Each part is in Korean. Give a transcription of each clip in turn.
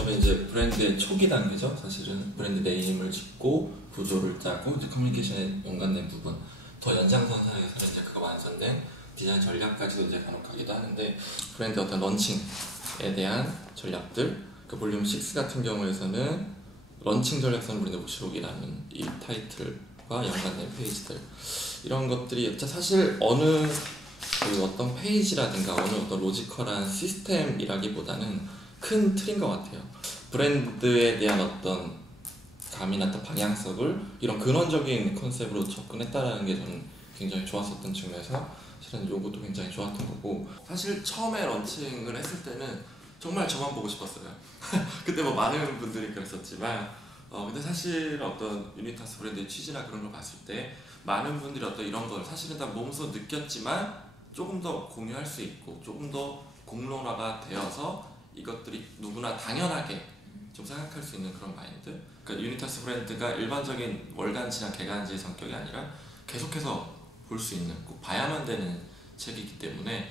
저는 이제 브랜드의 초기 단계죠. 사실은 브랜드 네임을 짓고 구조를 짜고 이제 커뮤니케이션에 연관된 부분, 더 연장선상에서 이제 그거 완성된 디자인 전략까지도 이제 간혹하기도 하는데, 브랜드 어떤 런칭에 대한 전략들, 그 볼륨 6 같은 경우에서는 런칭 전략선 브랜드 목록이라는 이 타이틀과 연관된 페이지들, 이런 것들이 사실 어느 그 어떤 페이지라든가 어느 어떤 로지컬한 시스템이라기보다는 큰 틀인 것 같아요. 브랜드에 대한 어떤 감이나 어떤 방향성을 이런 근원적인 컨셉으로 접근했다라는 게 저는 굉장히 좋았었던 측면에서 실은 요것도 굉장히 좋았던 거고, 사실 처음에 런칭을 했을 때는 정말 저만 보고 싶었어요. 그때 뭐 많은 분들이 그랬었지만 근데 사실 어떤 유니타스 브랜드의 취지나 그런 걸 봤을 때 많은 분들이 어떤 이런 걸 사실은 다 몸소 느꼈지만 조금 더 공유할 수 있고 조금 더 공론화가 되어서 이것들이 누구나 당연하게 좀 생각할 수 있는 그런 마인드. 그러니까 유니타스 브랜드가 일반적인 월간지나 개간지의 성격이 아니라 계속해서 볼 수 있는, 꼭 봐야만 되는 책이기 때문에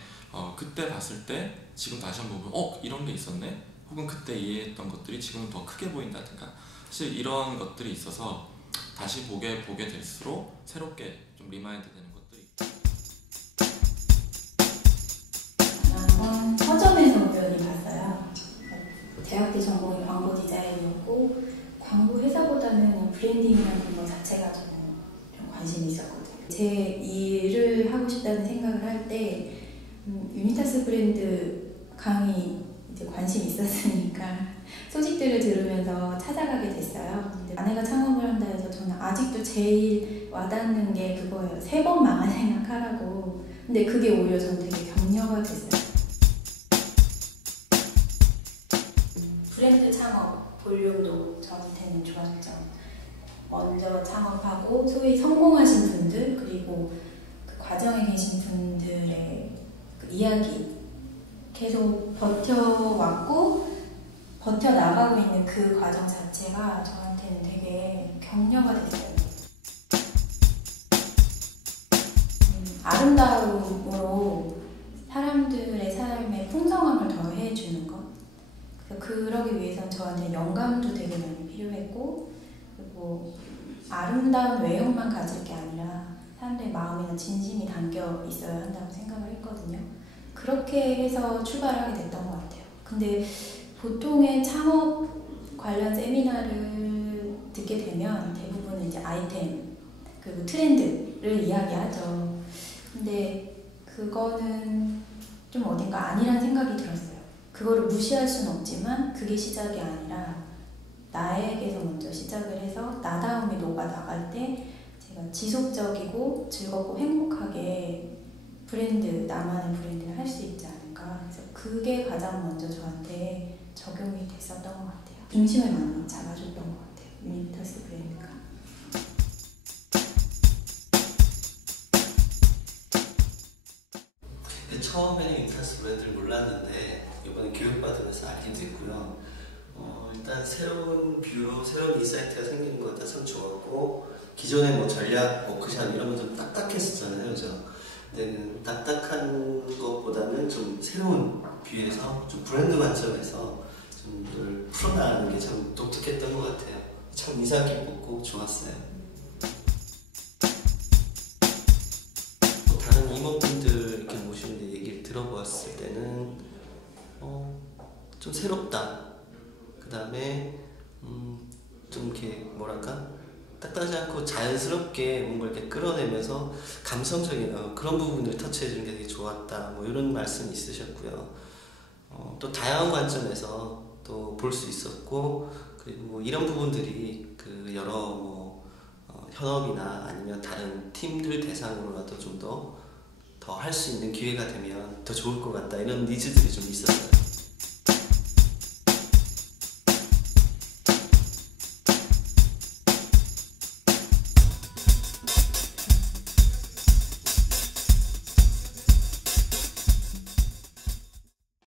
그때 봤을 때 지금 다시 한번 보면 이런 게 있었네? 혹은 그때 이해했던 것들이 지금은 더 크게 보인다든가, 사실 이런 것들이 있어서 다시 보게 될수록 새롭게 좀 리마인드 되는 것들이 한번 서점에서 우연히 봤어요. 대학 때 전공이 광고 디자인이었고 광고 회사보다는 브랜딩이라는 것 자체가 저는 좀 관심이 있었거든요. 제 일을 하고 싶다는 생각을 할 때 유니타스 브랜드 강의 이제 관심이 있었으니까 소식들을 들으면서 찾아가게 됐어요. 근데 아내가 창업을 한다 해서 저는 아직도 제일 와닿는 게 그거예요. 3번 망한 생각하라고. 근데 그게 오히려 저는 되게 격려가 됐어요. 브랜드 창업 볼륨도 저한테는 좋았죠. 먼저 창업하고 소위 성공하신 분들, 그리고 그 과정에 계신 분들의 그 이야기, 계속 버텨왔고 버텨나가고 있는 그 과정 자체가 저한테는 되게 격려가 됐어요. 아름다움으로 사람들의 삶에 풍성함을 더해주는 것, 그러기 위해서는 저한테 영감도 되게 많이 필요했고, 그리고 아름다운 외형만 가질 게 아니라 사람들의 마음이나 진심이 담겨 있어야 한다고 생각을 했거든요. 그렇게 해서 출발을 하게 됐던 것 같아요. 근데 보통의 창업 관련 세미나를 듣게 되면 대부분 이제 아이템 그리고 트렌드를 이야기하죠. 근데 그거는 좀 어딘가 아니란 생각이 들었어요. 그거를 무시할 수는 없지만 그게 시작이 아니라 나에게서 먼저 시작을 해서 나다움이 녹아나갈 때 제가 지속적이고 즐겁고 행복하게 나만의 브랜드를 할 수 있지 않을까. 그래서 그게 가장 먼저 저한테 적용이 됐었던 것 같아요. 중심을 많이 잡아줬던 것 같아요, 유니타스 브랜드가. 처음에는 유니타스 브랜드를 몰랐는데 이번에 교육받으면서 알게 됐고요. 일단 새로운 뷰, 새로운 인사이트가 생기는 것 같아 참 좋았고, 기존의 뭐 전략, 워크샵 이런 건 좀 딱딱했었잖아요, 그죠? 근데 딱딱한 것보다는 좀 새로운 뷰에서 좀 브랜드 관점에서 좀 늘 풀어나가는 게 참 독특했던 것 같아요. 참 인상 깊고 좋았어요. 다른 임원분들 이렇게 모시는데 얘기를 들어보았을 때는 좀 새롭다. 그 다음에 좀 이렇게 뭐랄까 딱딱하지 않고 자연스럽게 뭔가 이렇게 끌어내면서 감성적인 그런 부분을 터치해주는 게 되게 좋았다, 뭐 이런 말씀이 있으셨고요. 또 다양한 관점에서 또 볼 수 있었고, 그리고 뭐 이런 부분들이 그 여러 뭐 현업이나 아니면 다른 팀들 대상으로라도 좀 더 할 수 있는 기회가 되면 더 좋을 것 같다, 이런 니즈들이 좀 있었어요.